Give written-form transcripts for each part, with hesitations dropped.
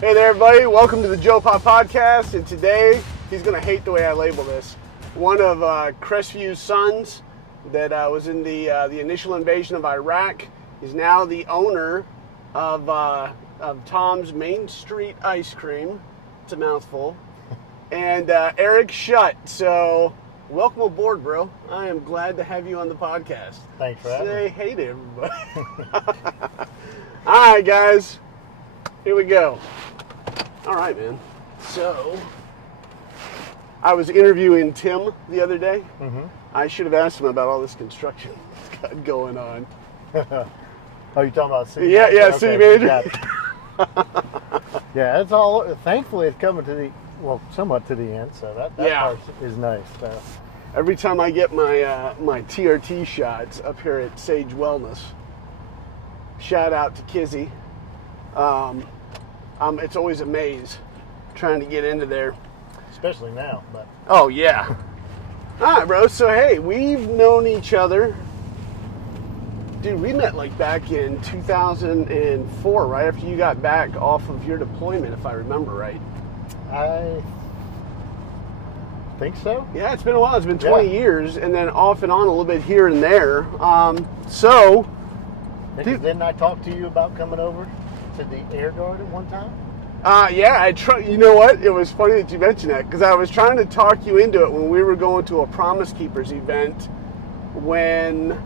Hey there, everybody. Welcome to the Joe Pop Podcast. And today, he's going to hate the way I label this. One of Crestview's sons that was in the initial invasion of Iraq is now the owner of Tom's Main Street Ice Cream. It's a mouthful. And Erik Shutt. So, welcome aboard, bro. I am glad to have you on the podcast. Thanks for having me. Say hey to everybody. All right, guys. Here we go. All right, man. So, I was interviewing Tim the other day. Mm-hmm. I should have asked him about all this construction that's got going on. Oh, you're talking about city? Yeah, okay, city manager. Yeah, it's all. Thankfully, it's coming to the somewhat to the end. So that part is nice. So. Every time I get my TRT shots up here at Sage Wellness, shout out to Kizzy. It's always a maze trying to get into there. Especially now, but. Oh, yeah. All right, bro. So, hey, we've known each other. Dude, we met like back in 2004, right after you got back off of your deployment, if I remember right. I think so. Yeah, it's been a while. It's been 20 years, and then off and on a little bit here and there. Didn't I talk to you about coming over to the Air Guard at one time? Yeah, you know what? It was funny that you mentioned that, because I was trying to talk you into it when we were going to a Promise Keepers event when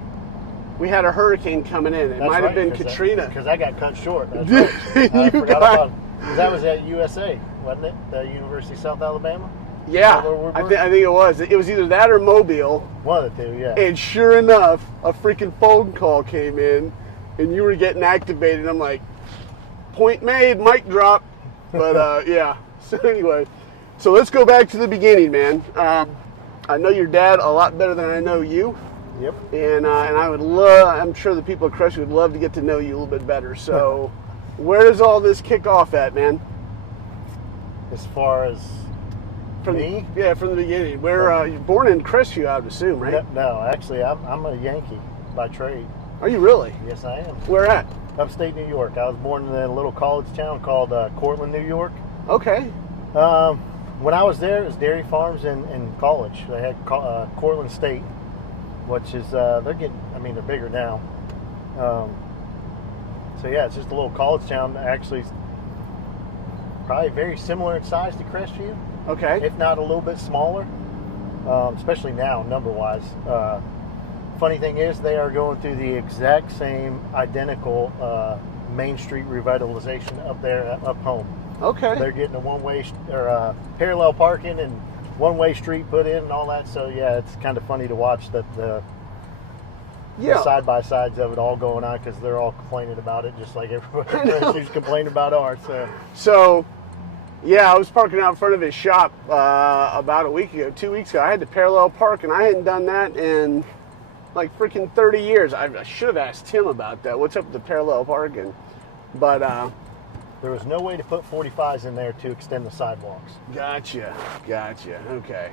we had a hurricane coming in. It might have been Katrina. Because I got cut short. That's right. I forgot about it. Because that was at USA, wasn't it? The University of South Alabama? Yeah, I think it was. It was either that or Mobile. One of the two, yeah. And sure enough, a freaking phone call came in, and you were getting activated. I'm like, point made, mic drop. But, yeah. So anyway, so let's go back to the beginning, man. I know your dad a lot better than I know you. Yep. And I would love, I'm sure the people at Crush would love to get to know you a little bit better. So where does all this kick off at, man? As far as me? Yeah, from the beginning. Where you're born in Crestview, I would assume, right? No, actually, I'm a Yankee by trade. Are you really? Yes, I am. Where at? Upstate New York. I was born in a little college town called Cortland, New York. Okay. When I was there, it was dairy farms and college. They had Cortland State, which is they're bigger now. So yeah, it's just a little college town. Actually, probably very similar in size to Crestview. Okay. If not a little bit smaller, especially now number-wise. Funny thing is, they are going through the exact same identical Main Street revitalization up home. Okay. They're getting a one-way or parallel parking and one-way street put in and all that. So yeah, it's kind of funny to watch that the side-by-sides of it all going on, because they're all complaining about it just like everybody who's complaining about ours. So, yeah, I was parking out in front of his shop about 2 weeks ago. I had to parallel park, and I hadn't done that in like freaking 30 years. I should have asked Tim about that. What's up with the parallel parking? But there was no way to put 45s in there to extend the sidewalks. Gotcha. Okay.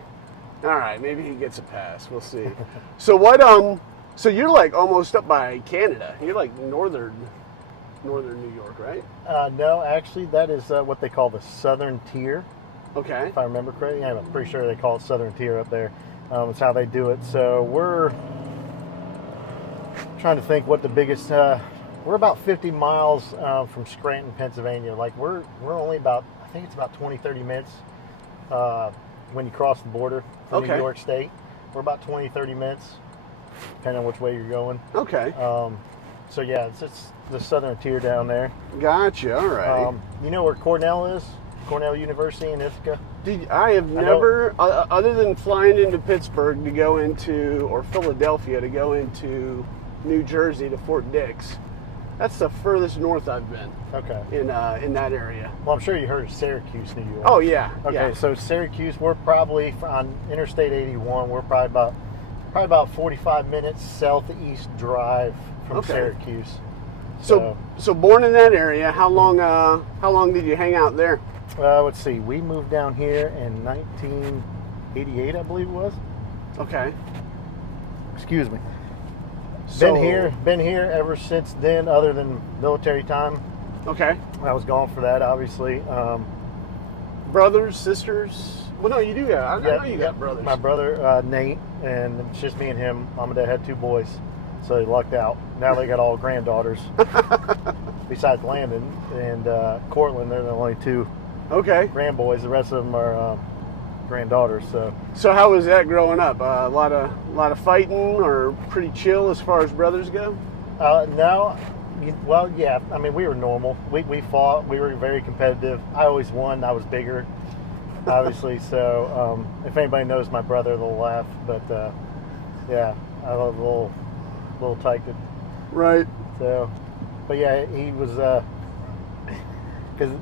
All right, maybe he gets a pass. We'll see. So so you're like almost up by Canada. You're like northern New York, right? No, actually, that is what they call the Southern Tier. Okay. If I remember correctly, I'm pretty sure they call it Southern Tier up there. It's how they do it. So we're trying to think what the biggest. We're about 50 miles from Scranton, Pennsylvania. Like we're only about, I think it's about 20-30 minutes when you cross the border from New York State. We're about 20-30 minutes, depending on which way you're going. Okay. So yeah, it's the Southern Tier down there. Gotcha. All right. You know where Cornell is? Cornell University in Ithaca? Dude, I have never, other than flying into Pittsburgh to go into, or Philadelphia to go into New Jersey to Fort Dix. That's the furthest north I've been. Okay. In that area. Well, I'm sure you heard of Syracuse, New York. Oh yeah. Okay, yeah. So Syracuse, we're probably on Interstate 81. We're probably about 45 minutes southeast drive from Syracuse. So born in that area. How long did you hang out there? Let's see. We moved down here in 1988, I believe it was. Okay. Excuse me. Been here ever since then, other than military time. Okay. I was gone for that, obviously. Brothers, sisters? Well, no, you do have. I know you got brothers. My brother, Nate, and it's just me and him. Mom and Dad had 2 boys, so they lucked out. Now they got all granddaughters. Besides Landon and Cortland, they're the only 2 grandboys. The rest of them are granddaughters. So how was that growing up? A lot of fighting, or pretty chill as far as brothers go? No. Well, yeah. I mean, we were normal. We fought. We were very competitive. I always won. I was bigger, obviously. So if anybody knows my brother, they'll laugh. But yeah, I was a little tight. Right. So, but yeah, he was because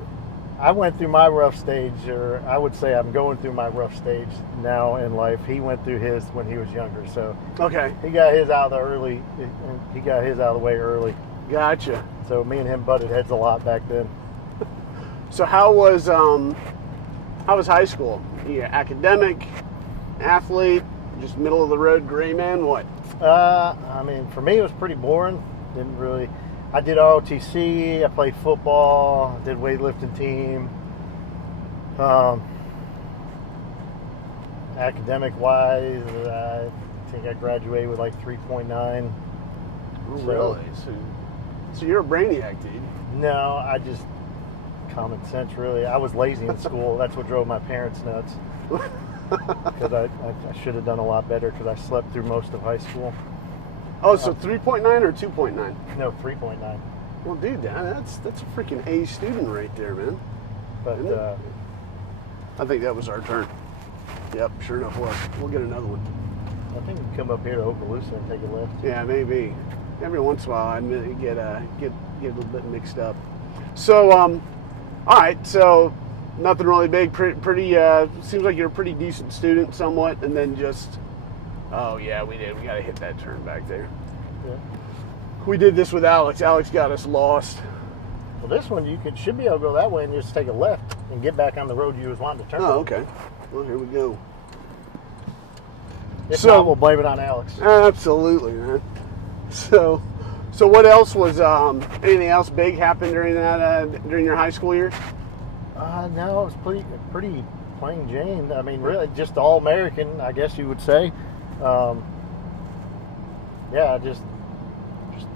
I went through my rough stage, or I would say I'm going through my rough stage now in life. He went through his when he was younger. So he got his out of the early. He got his out of the way early. Gotcha. So me and him butted heads a lot back then. So how was high school? You academic, athlete, just middle of the road gray man? What? I mean, for me it was pretty boring. Didn't really. I did ROTC. I played football. I did weightlifting team. Academic wise, I think I graduated with like 3.9. Oh, really? So you're a brainiac, dude. No, I just common sense, really. I was lazy in school. That's what drove my parents nuts. Because I should have done a lot better because I slept through most of high school. Oh, so 3.9 or 2.9? No, 3.9. Well, dude, that's a freaking A student right there, man. But I think that was our turn. Yep, sure enough was. We'll get another one. I think we can come up here to Okaloosa and take a lift. Yeah, maybe. Every once in a while, I get a little bit mixed up. So, all right. So, nothing really big. Pretty. Seems like you're a pretty decent student, somewhat. And then just, oh yeah, we did. We got to hit that turn back there. Yeah. We did this with Alex. Alex got us lost. Well, this one should be able to go that way and just take a left and get back on the road you was wanting to turn. Oh, okay. Well, here we go. If not, we'll blame it on Alex. Absolutely, man. So what else was anything else big happened during during your high school years? No, it was pretty plain Jane. I mean, really, just all American, I guess you would say. Yeah, just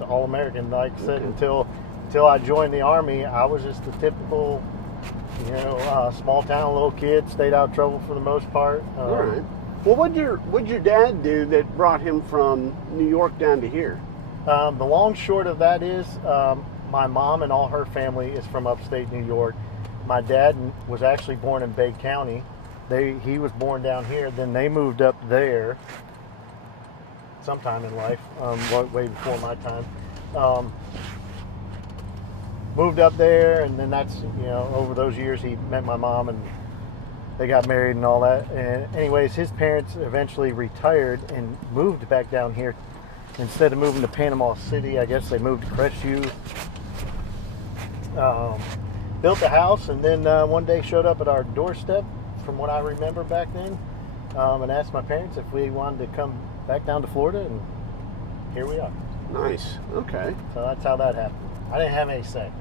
all American. Like I said, until I joined the Army, I was just a typical, small town little kid. Stayed out of trouble for the most part. All right. Well, what'd your dad do that brought him from New York down to here? The long short of that is my mom and all her family is from upstate New York. My dad was actually born in Bay County. He was born down here. Then they moved up there sometime in life, way before my time. Moved up there, and then that's, over those years he met my mom and they got married and all that. And anyways, his parents eventually retired and moved back down here. Instead of moving to Panama City, I guess they moved to Crestview. Built a house, and then one day showed up at our doorstep, from what I remember back then, and asked my parents if we wanted to come back down to Florida, and here we are. Nice. Okay. So that's how that happened. I didn't have any say.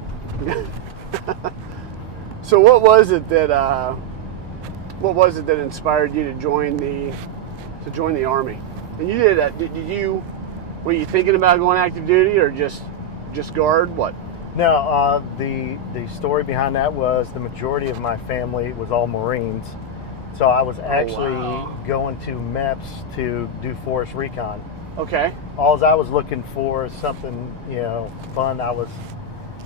So what was it that inspired you to join the Army? And you did that. Were you thinking about going active duty or just guard? What? No, the story behind that was the majority of my family was all Marines. So I was actually going to MEPS to do forest recon. Okay. All I was looking for is something, fun. I was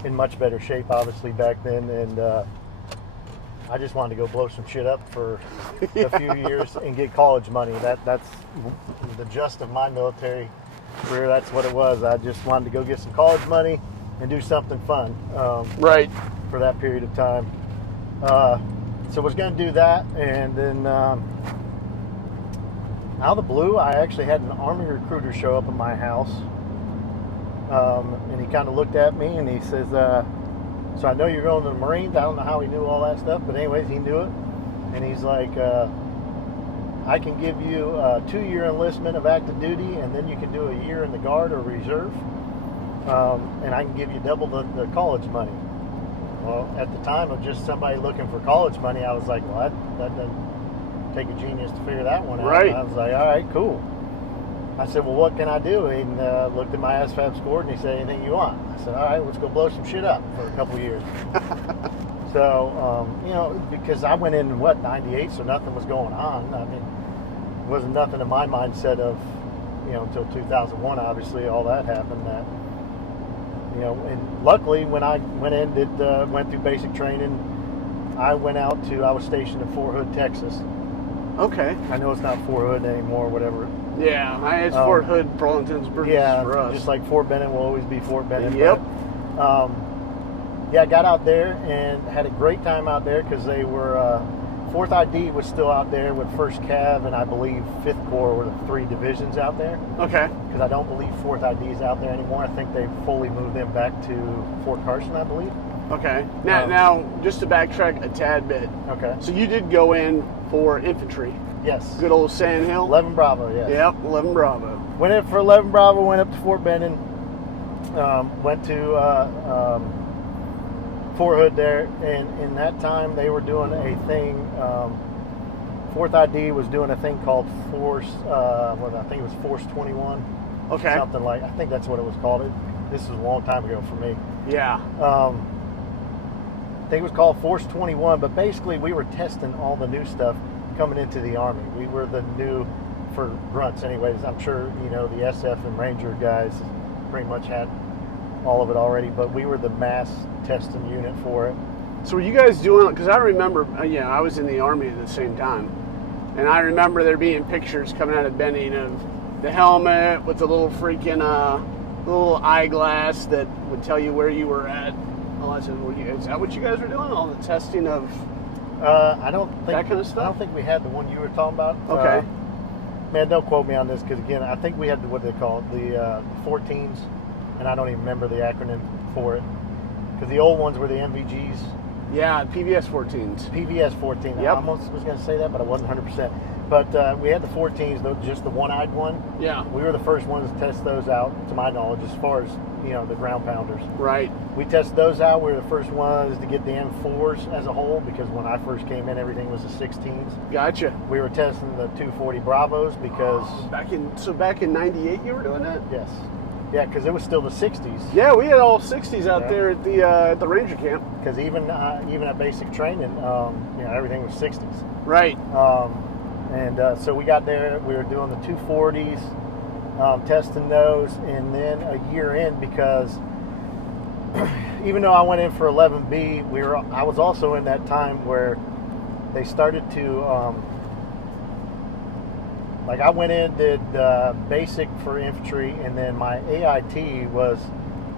in much better shape, obviously, back then, and I just wanted to go blow some shit up for a few years and get college money. That's the gist of my military career. That's what it was. I just wanted to go get some college money and do something fun. Right. For that period of time. So I was going to do that, and then out of the blue, I actually had an Army recruiter show up at my house, and he kind of looked at me and he says, so I know you're going to the Marines. I don't know how he knew all that stuff, but anyways, he knew it. And he's like, I can give you a 2-year enlistment of active duty, and then you can do a year in the Guard or Reserve, and I can give you double the college money. Well, at the time of just somebody looking for college money, I was like, well, that doesn't take a genius to figure that one out. Right. And I was like, all right, cool. I said, well, what can I do? And looked at my ASVAB score, and he said, anything you want. I said, all right, let's go blow some shit up for a couple of years. So, because I went in, 98, so nothing was going on. I mean, it wasn't nothing in my mindset of, until 2001, obviously, all that happened. That, and luckily, when I went through basic training, I was stationed in Fort Hood, Texas. Okay. I know it's not Fort Hood anymore, whatever. Yeah, it's Fort Hood for all intents and purposes for us. Just like Fort Benning will always be Fort Benning. Yep. But, I got out there and had a great time out there because they were, 4th ID was still out there with 1st Cav and I believe 5th Corps were the 3 divisions out there. Okay. Because I don't believe 4th ID is out there anymore. I think they fully moved them back to Fort Carson, I believe. Okay. Now, just to backtrack a tad bit. Okay. So you did go in for infantry. Yes. Good old Sand Hill. 11 Bravo, yes. Yep, 11 Bravo. Went in for 11 Bravo, went up to Fort Benning, went to Fort Hood there, and in that time they were doing a thing, 4th ID was doing a thing called Force, I think it was Force 21. Okay. Something like, I think that's what it was called. This is a long time ago for me. Yeah. I think it was called Force 21, but basically we were testing all the new stuff coming into the Army. We were the new, for grunts anyways, I'm sure, the SF and Ranger guys pretty much had all of it already, but we were the mass testing unit for it. So were you guys doing, because I remember, I was in the Army at the same time, and I remember there being pictures coming out of Benning of the helmet with the little freaking, little eyeglass that would tell you where you were at. I said, is that what you guys were doing? All the testing of I don't think that kind of stuff? I don't think we had the one you were talking about. Okay. Man, don't quote me on this because, again, I think we had what they call it, the 14s, and I don't even remember the acronym for it. Because the old ones were the MVGs. Yeah, PVS 14s. PVS 14. Yep. I almost was going to say that, but I wasn't 100%. But we had the 14s, just the one-eyed one. Yeah. We were the first ones to test those out, to my knowledge, as far as, the ground pounders. Right. We tested those out. We were the first ones to get the M4s as a whole, because when I first came in, everything was the 16s. Gotcha. We were testing the 240 Bravos because... Back in 98 you were doing that? Yes. Yeah, because it was still the 60s. Yeah, we had all 60s out there at the Ranger camp. Because even at basic training, everything was 60s. Right. So we got there. We were doing the 240s, testing those, and then a year in, because even though I went in for 11B, I was also in that time where they started to I went in, did basic for infantry, and then my AIT was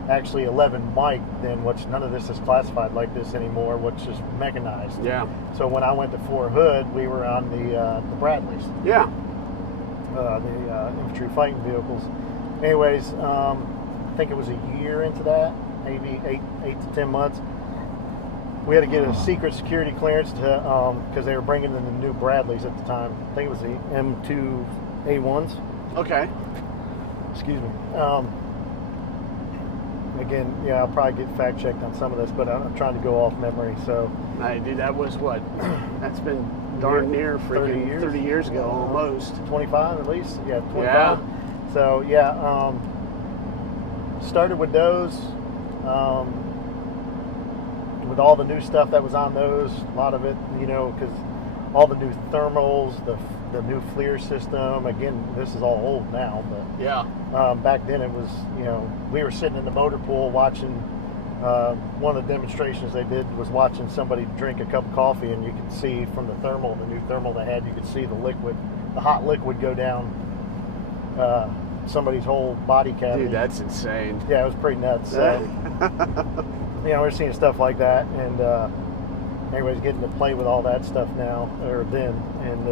actually 11 Mike, then which none of this is classified like this anymore, which is mechanized. Yeah. So when I went to Fort Hood, we were on the Bradleys. Yeah. The infantry fighting vehicles. Anyways, I think it was a year into that, maybe 8 to 10 months. We had to get a secret security clearance to because they were bringing in the new Bradleys at the time. I think it was the M2A1s. Okay. Excuse me. Again, I'll probably get fact checked on some of this, but I'm trying to go off memory. So, dude, that was what? That's been darn near freaking 30 years ago, almost. 25 at least. Yeah, 25. Yeah. So started with those. With all the new stuff that was on those, a lot of it, because all the new thermals, the new FLIR system. Again, this is all old now, but yeah. Back then it was, we were sitting in the motor pool watching. One of the demonstrations they did was watching somebody drink a cup of coffee, and you could see from the new thermal they had, you could see the hot liquid go down somebody's whole body cavity. Dude, that's insane. Yeah, it was pretty nuts. So. We're seeing stuff like that, and anyways, getting to play with all that stuff now, or then, and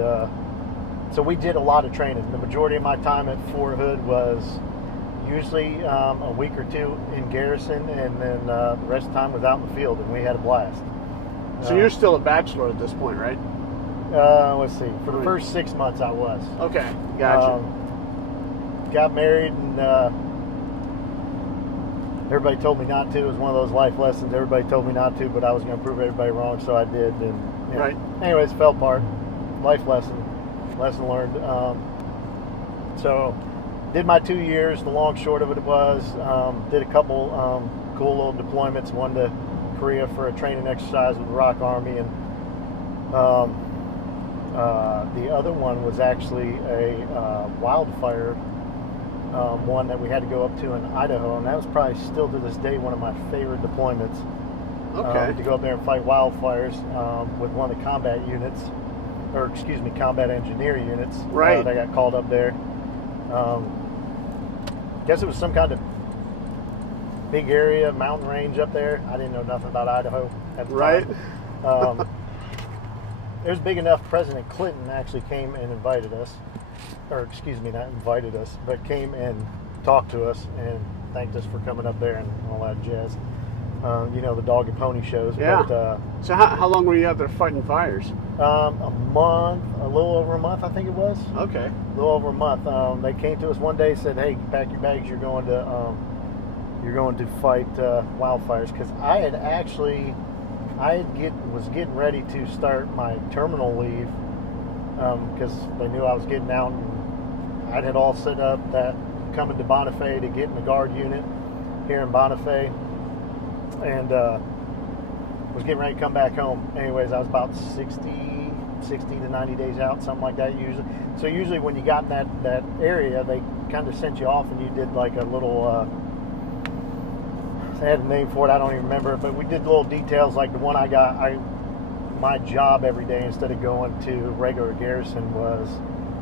so we did a lot of training. The majority of my time at Fort Hood was usually a week or two in garrison, and then the rest of the time was out in the field, and we had a blast. So you're still a bachelor at this point, right? Let's see. For the first 6 months, I was. Okay, gotcha. Got married and everybody told me not to. It was one of those life lessons. Everybody told me not to, but I was going to prove everybody wrong, so I did. And Right. Anyways, fell apart. Life lesson learned. So did my 2 years. The long short of it was did a couple cool little deployments. One to Korea for a training exercise with the Iraqi Army, and the other one was actually a wildfire one that we had to go up to in Idaho, and that was probably still to this day one of my favorite deployments. Okay. To go up there and fight wildfires with one of the combat units, or excuse me, combat engineer units. Right. That got called up there. Guess it was some kind of big area, mountain range up there. I didn't know nothing about Idaho at the Right. time. It was big enough. President Clinton actually came and invited us, or excuse me, not invited us, but came and talked to us and thanked us for coming up there and all that jazz. You know, the dog and pony shows. Yeah. But, So how long were you out there fighting fires? a month, a little over a month, I think it was. Okay. A little over a month. They came to us one day, said, "Hey, pack your bags. You're going to fight wildfires." Because I had actually, was getting ready to start my terminal leave because they knew I was getting out, and I had all set up that coming to Bonifay to get in the guard unit here in Bonifay, and was getting ready to come back home. Anyways, I was about 60 to 90 days out, something like that usually. So usually when you got in that area, they kind of sent you off and you did like a little, they had a name for it, I don't even remember it, but we did little details like the one I got. My job every day, instead of going to regular garrison, was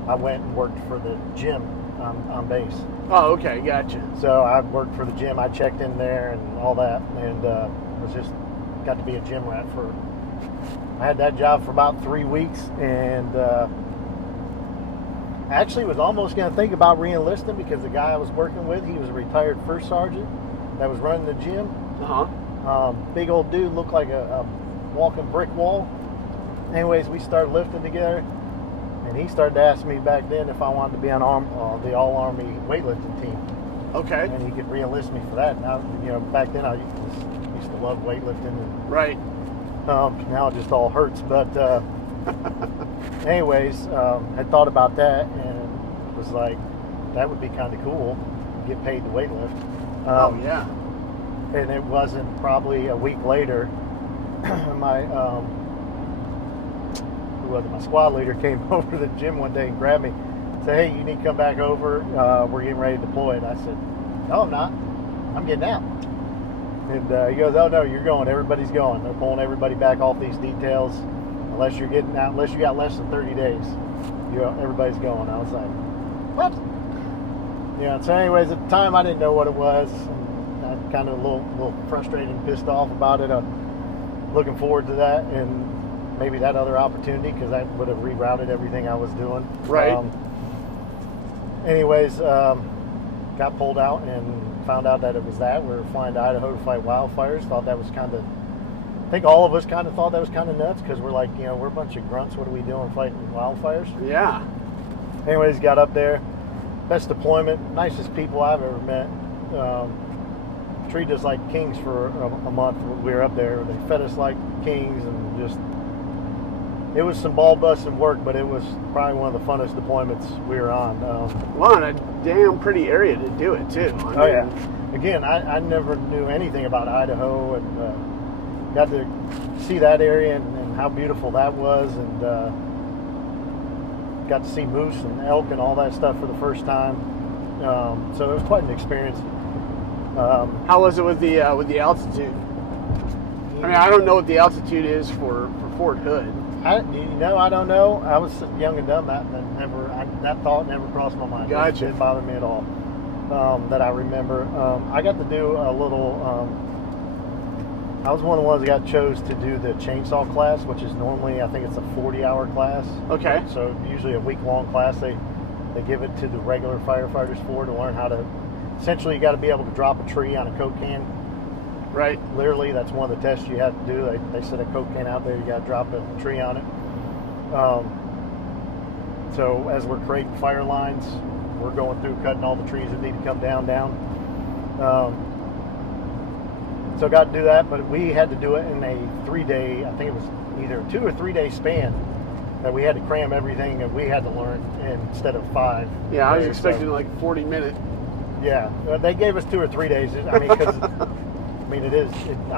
I went and worked for the gym on base. Oh, okay, gotcha. So I worked for the gym. I checked in there and all that, and was just got to be a gym rat for. I had that job for about 3 weeks, and actually was almost going to think about re-enlisting because the guy I was working with, he was a retired first sergeant that was running the gym. Big old dude, looked like a walking brick wall. Anyways, we started lifting together, and he started to ask me back then if I wanted to be on the all-army weightlifting team. Okay. And he could re-enlist me for that. Now, back then I used to love weightlifting, and Right. now it just all hurts. But anyways, had thought about that and was like, that would be kind of cool, get paid to weightlift. Oh, yeah. And it wasn't probably a week later, my my squad leader came over to the gym one day and grabbed me, said, "Hey, you need to come back over. We're getting ready to deploy." And I said, "No, I'm not. I'm getting out." And he goes, "Oh no, you're going. Everybody's going. They're pulling everybody back off these details. Unless you're getting out, unless you got less than 30 days, everybody's going." I was like, "What?" So anyways, at the time I didn't know what it was. And I kind of a little frustrated and pissed off about it. Looking forward to that and maybe that other opportunity, because that would have rerouted everything I was doing. Right. Anyways, got pulled out and found out that it was that. We were flying to Idaho to fight wildfires. Thought that was I think all of us kind of thought that was kind of nuts, because we're like, we're a bunch of grunts. What are we doing fighting wildfires? Yeah. Anyways, got up there. Best deployment. Nicest people I've ever met. Treated us like kings for a month. We were up there. They fed us like kings, and just, it was some ball busting work, but it was probably one of the funnest deployments we were on. Well, in a damn pretty area to do it too. Yeah. Again, I never knew anything about Idaho, and got to see that area and how beautiful that was, and got to see moose and elk and all that stuff for the first time. So it was quite an experience. How was it with the altitude? I mean, I don't know what the altitude is for Fort Hood. I don't know. I was young and dumb. That thought never crossed my mind. Gotcha. It didn't bother me at all. That I remember. I got to do a little. I was one of the ones that got chose to do the chainsaw class, which is normally, I think it's a 40-hour class. Okay. So usually a week-long class. They give it to the regular firefighters to learn how to. Essentially, you got to be able to drop a tree on a Coke can. Right. Literally, that's one of the tests you have to do. They set a Coke can out there. You got to drop a tree on it. So as we're creating fire lines, we're going through cutting all the trees that need to come down. So got to do that, but we had to do it in a 3-day, I think it was either a 2 or 3 day span that we had to cram everything that we had to learn instead of 5. Yeah, I was expecting like 40-minute. Yeah, they gave us 2 or 3 days. I mean, because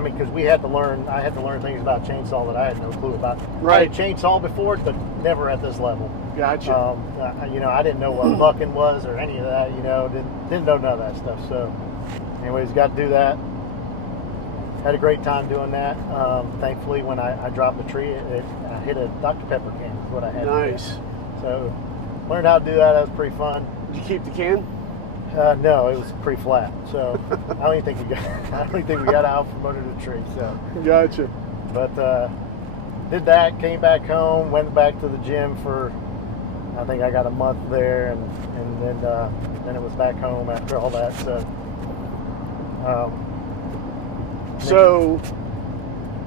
because we had to learn. I had to learn things about chainsaw that I had no clue about. Right. I had chainsaw before, but never at this level. Gotcha. I didn't know what bucking was or any of that. Didn't know none of that stuff. So, anyways, got to do that. Had a great time doing that. Thankfully, when I dropped the tree, I hit a Dr. Pepper can. Is what I had. Nice. So, learned how to do that. That was pretty fun. Did you keep the can? No, it was pretty flat. So I don't even think we got out from under the tree. So Gotcha. But did that, came back home, went back to the gym for, I think I got a month there, and then it was back home after all that. So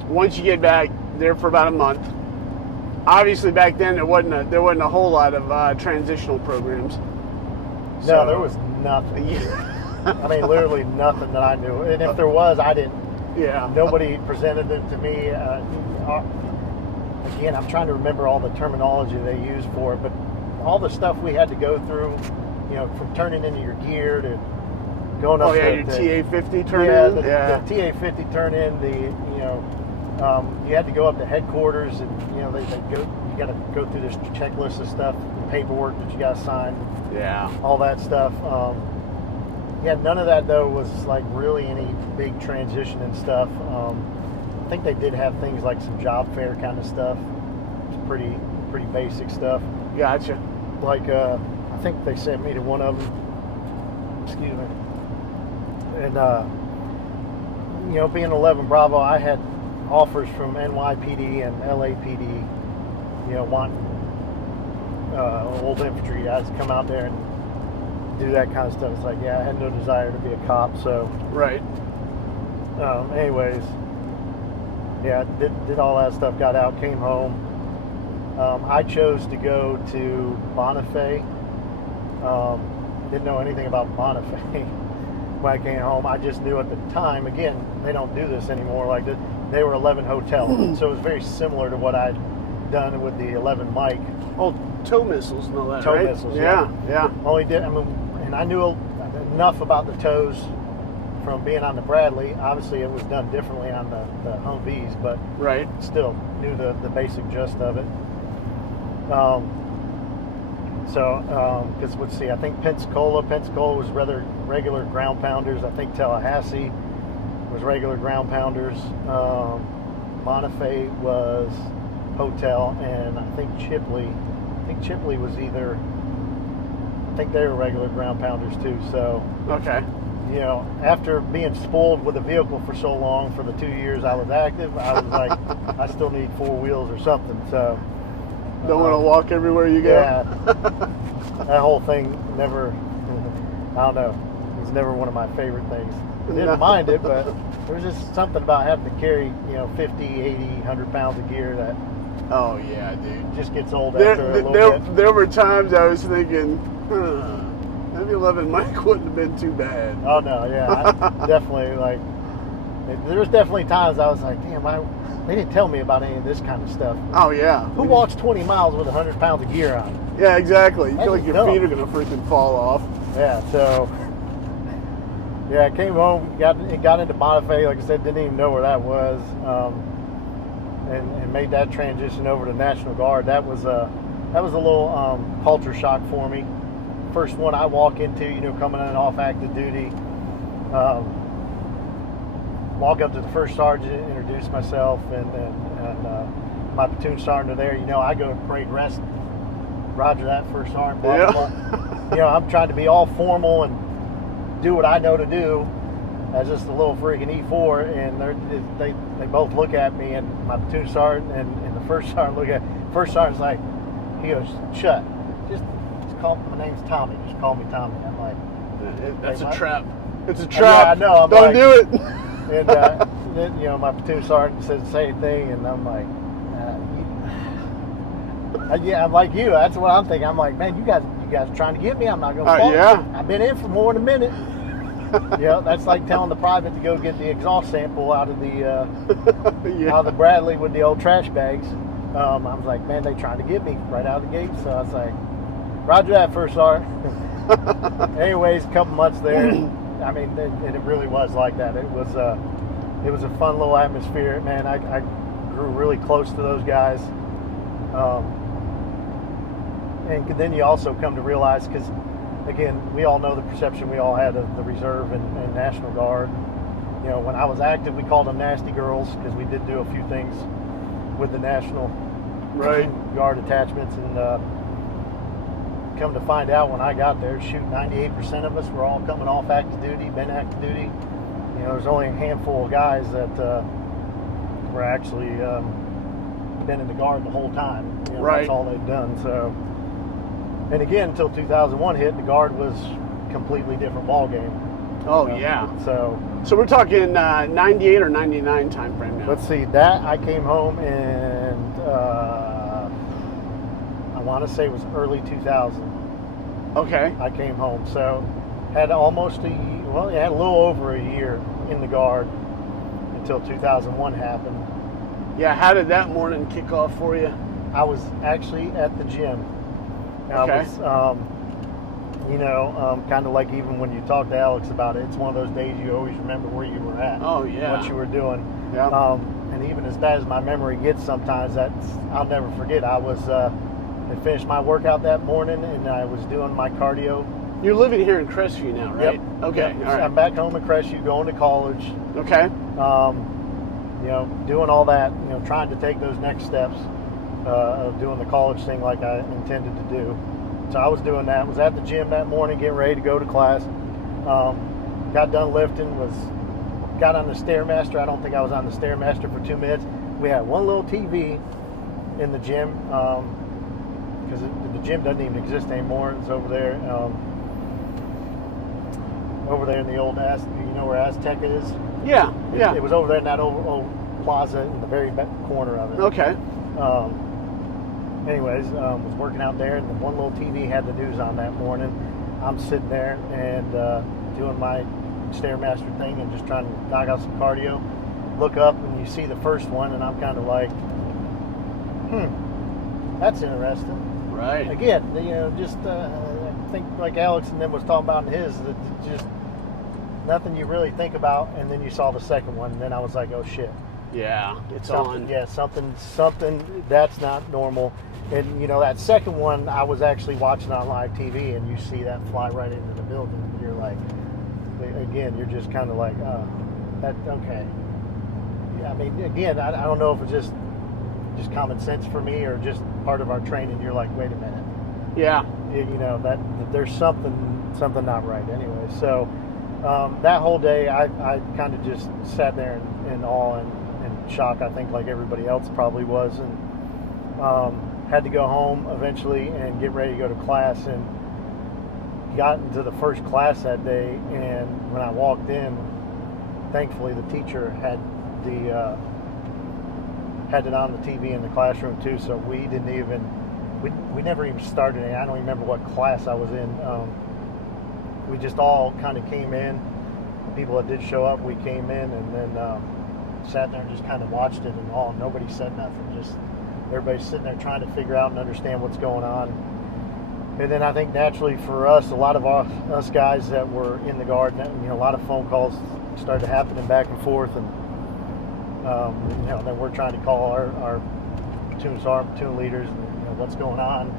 once you get back there for about a month, obviously back then there wasn't a whole lot of transitional programs. No, there was nothing. I mean, literally nothing that I knew. And if there was, I didn't. Yeah. Nobody presented them to me. Again, I'm trying to remember all the terminology they used for it, but all the stuff we had to go through, from turning into your gear to going up. Oh yeah, your TA50 turn in. The TA50 turn in. You had to go up to headquarters, and you got to go through this checklist of stuff, the paperwork that you got to sign. Yeah. All that stuff. None of that though was like really any big transition and stuff. I think they did have things like some job fair kind of stuff. It's pretty basic stuff. Gotcha. Like I think they sent me to one of them. Excuse me. And being 11 Bravo, I had offers from NYPD and LAPD. Wanting old infantry guys to come out there and do that kind of stuff. It's like, I had no desire to be a cop, so. Right. Anyways, did all that stuff, got out, came home. I chose to go to Bonifay. Didn't know anything about Bonifay when I came home. I just knew at the time, again, they don't do this anymore, like they were 11 hotels, so it was very similar to what I'd done with the 11 Mike. Oh, tow missiles and all that, Tow right? missiles, yeah. Only did, and I knew enough about the tows from being on the Bradley. Obviously, it was done differently on the Humvees, but right. Still knew the basic gist of it. Because let's see, I think Pensacola was rather regular ground pounders. I think Tallahassee was regular ground pounders. Bonifay was hotel, and I think Chipley was either. I think they were regular ground pounders too. So okay. After being spoiled with a vehicle for so long, for the 2 years I was active, I was like, I still need 4 wheels or something. So don't want to walk everywhere you go. Yeah, that whole thing never. I don't know. It was never one of my favorite things. I didn't mind it, but there was just something about having to carry 50, 80, 100 pounds of gear that. Oh yeah, dude. Just gets old after a little bit. There were times I was thinking, maybe 11 Mike wouldn't have been too bad. Oh no, yeah, I definitely like. There was definitely times I was like, damn, they didn't tell me about any of this kind of stuff. Oh yeah. Who walks 20 miles with 100 pounds of gear on? Yeah, exactly. You That's feel like your dumb. feet are gonna freaking fall off. Yeah, so. Yeah, I came home, got into Bonifay. Like I said, didn't even know where that was. And made that transition over to National Guard. That was a little culture shock for me. First one I walk into, coming in off active duty. Walk up to the first sergeant, introduce myself, and my platoon sergeant are there. I go to parade rest. Roger that, first sergeant. Blah, blah, blah. I'm trying to be all formal and do what I know to do as just a little freaking E4, and they both look at me, and my platoon sergeant and the first sergeant look at me. First sergeant's like, he goes, Shutt, just call, my name's Tommy, just call me Tommy. I'm like, that's a trap. It's a trap. Yeah, I know. Don't like, do it. And then, my platoon sergeant said the same thing, and I'm like, I'm like you. That's what I'm thinking. I'm like, man, you guys trying to get me? I'm not gonna fall. Yeah. I've been in for more than a minute. Yeah, that's like telling the private to go get the exhaust sample out of the Yeah. out of the Bradley with the old trash bags. I was like, man, they trying to get me right out of the gate. So I was like, roger that, First Sergeant. Anyways, a couple months there. I mean, it really was like that. It was a fun little atmosphere, man. I grew really close to those guys. And then you also come to realize, because again, we all know the perception we all had of the Reserve and National Guard. You know, when I was active, we called them nasty girls because we did do a few things with the National Guard attachments. And come to find out, when I got there, 98% of us were all coming off active duty, been active duty. You know, there's only a handful of guys that were actually been in the Guard the whole time. You know, that's all they've done. So. And again, until 2001 hit, the Guard was a completely different ball game. Oh, yeah. So we're talking 98 or 99 time frame now. Let's see. That I came home in, I want to say it was early 2000. Okay. I came home. So had almost a little over a year in the Guard until 2001 happened. Yeah, how did that morning kick off for you? I was actually at the gym. Okay. I was, kind of like even when you talk to Alex about it, it's one of those days you always remember where you were at. Oh, yeah. What you were doing. Yeah. And even as bad as my memory gets sometimes, I'll never forget. I finished my workout that morning and I was doing my cardio. You're living here in Crestview now, right? Yep. Okay. Yep. All right. I'm back home in Crestview, going to college. Okay. Doing all that, trying to take those next steps. Of doing the college thing like I intended to do. So I was doing that, was at the gym that morning, getting ready to go to class. Got done lifting, got on the Stairmaster. I don't think I was on the Stairmaster for 2 minutes. We had one little TV in the gym, because the gym doesn't even exist anymore. It's over there in the old you know where Aztec is? Yeah, yeah. It was over there in that old plaza in the very back corner of it. Okay. Was working out there, and the one little TV had the news on that morning. I'm sitting there and doing my Stairmaster thing and just trying to knock out some cardio. Look up and you see the first one, and I'm kind of like, that's interesting. Right. Again, I think like Alex and them was talking about in his, that just nothing you really think about, and then you saw the second one, and then I was like, oh shit. Yeah, it's something, on. Yeah, something that's not normal. And that second one, I was actually watching on live TV, and you see that fly right into the building. And you're like, again, you're just kind of like, okay. Yeah, I mean, again, I don't know if it's just common sense for me or just part of our training. You're like, wait a minute. Yeah. That there's something not right anyway. So that whole day, I kind of just sat there in awe and shock, I think, like everybody else probably was, and had to go home eventually and get ready to go to class, and got into the first class that day. And when I walked in, thankfully the teacher had it on the TV in the classroom too, so we never even started it. I don't even remember what class I was in. We just all kind of came in. The people that did show up, we came in, and then sat there and just kind of watched it and all. Nobody said nothing. Just everybody's sitting there trying to figure out and understand what's going on. And then I think naturally for us, a lot of us guys that were in the Guard, a lot of phone calls started happening back and forth, and then we're trying to call our platoon leaders. And, what's going on?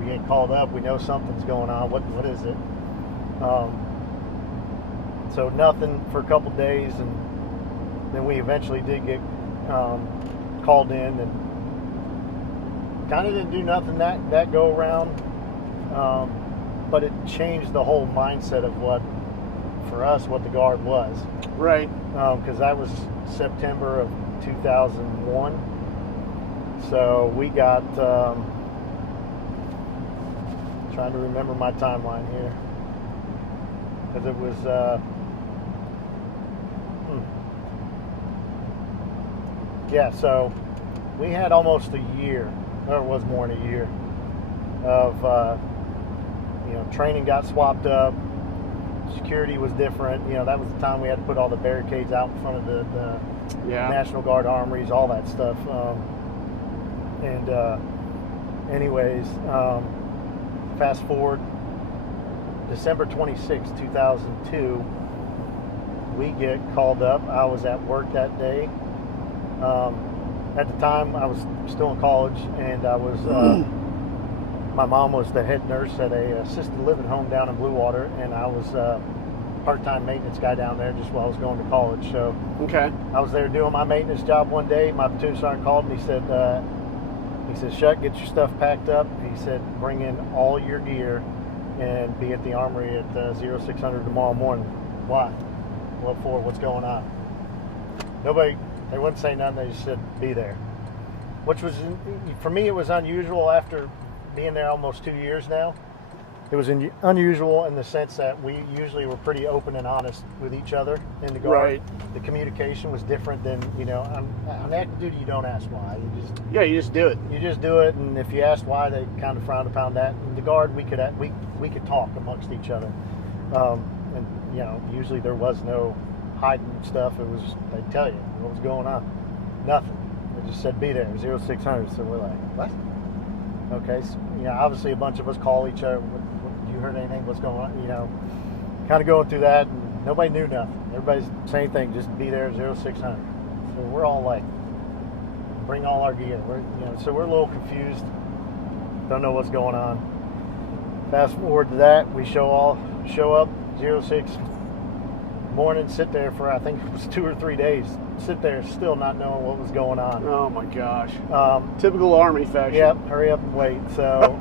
We get called up. We know something's going on. What is it? So nothing for a couple days, and then we eventually did get called in, and kind of didn't do nothing that go around, but it changed the whole mindset of what the Guard was. Right. Because that was September of 2001. So we got, trying to remember my timeline here, because it was, so we had almost a year, or it was more than a year, of, training got swapped up. security was different. You know, that was the time we had to put all the barricades out in front of the National Guard armories, all that stuff. Anyways, fast forward, December 26, 2002, we get called up. I was at work that day. At the time, I was still in college, and I was, my mom was the head nurse at a assisted living home down in Blue Water, and I was part-time maintenance guy down there just while I was going to college. So Okay. I was there doing my maintenance job one day. My platoon sergeant called and he said, Shutt, get your stuff packed up. He said, bring in all your gear and be at the armory at 0600 tomorrow morning. Why? What for? What's going on? Nobody, they wouldn't say nothing. They just said, be there. Which was, for me, it was unusual after being there almost 2 years now. It was unusual in the sense that we usually were pretty open and honest with each other in the guard. Right. The communication was different than, you know, on active duty, you don't ask why. You just do it. You just do it, and if you asked why, they kind of frowned upon that. In the guard, we could talk amongst each other, and you know, usually there was no hiding stuff. It was, they'd tell you what was going on. Nothing. They just said be there, 0600. So we're like, what? Okay, so, you know, obviously a bunch of us call each other. You heard anything? What's going on? You know, kind of going through that, and nobody knew nothing. Everybody's same thing, just be there 0600. So we're all like, bring all our gear. So we're a little confused, don't know what's going on. Fast forward to that, we show up 06 morning, sit there for I think it was 2 or 3 days. Sit there, still not knowing what was going on. Oh my gosh! Typical Army fashion. Yep, hurry up and wait. So.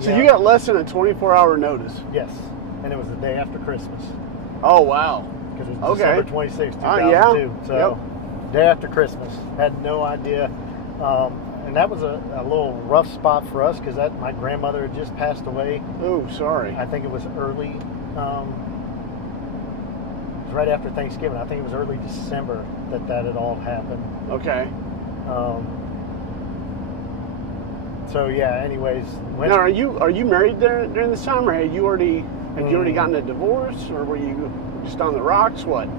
So you got less than a 24-hour notice? Yes, and it was the day after Christmas. Oh, wow. Because it was December 26, 2002. Yeah. So, day after Christmas. Had no idea. And that was a little rough spot for us because my grandmother had just passed away. Oh, sorry. I think it was early, it was right after Thanksgiving. I think it was early December that had all happened. Okay. So yeah. Anyways, now are you married during this time, or had you already gotten a divorce, or were you just on the rocks? What?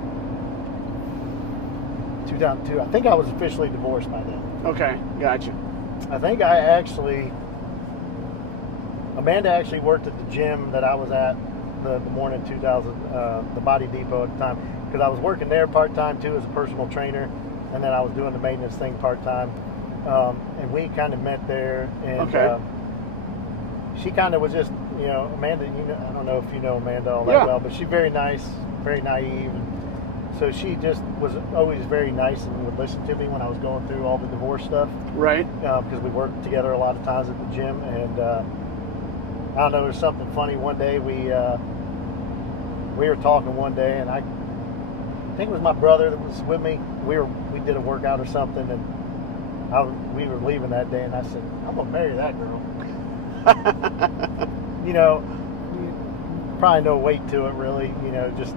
2002. I think I was officially divorced by then. Okay, gotcha. I think Amanda actually worked at the gym that I was at the morning 2000, the Body Depot at the time, because I was working there part time too as a personal trainer, and then I was doing the maintenance thing part time. And we kind of met there, and she kind of was just, you know, Amanda, you know, I don't know if you know Amanda all that well, but she's very nice, very naive, and so she just was always very nice and would listen to me when I was going through all the divorce stuff. Right. Because we worked together a lot of times at the gym, and I don't know, there's something funny. One day we were talking one day, and I think it was my brother that was with me. We did a workout or something, and we were leaving that day, and I said, I'm going to marry that girl. You know, probably no weight to it, really. You know, just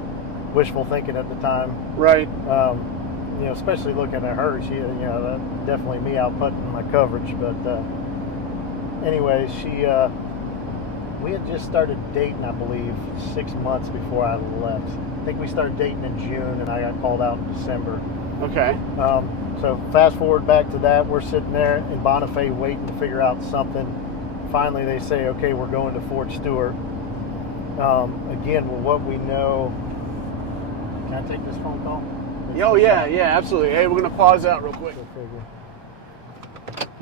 wishful thinking at the time. Right. You know, especially looking at her. She, you know, definitely me outputting my coverage. But anyway, we had just started dating, I believe, 6 months before I left. I think we started dating in June, and I got called out in December. Okay. So fast forward back to that, we're sitting there in Bonifay waiting to figure out something. Finally, they say, okay, we're going to Fort Stewart. Again, with what we know, can I take this phone call? Oh, yeah, absolutely. Hey, we're going to pause out real quick.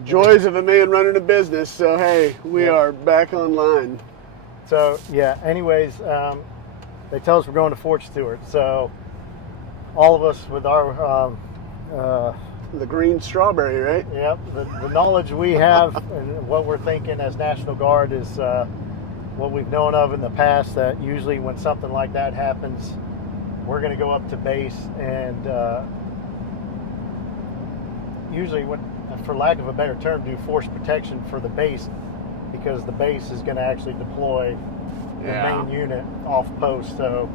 Joys of a man running a business. So, hey, we are back online. So, yeah, anyways, they tell us we're going to Fort Stewart. So, all of us with our... the green strawberry, right? Yep. The knowledge we have and what we're thinking as National Guard is what we've known of in the past, that usually when something like that happens, we're going to go up to base and usually, for lack of a better term, do force protection for the base, because the base is going to actually deploy the main unit off post. So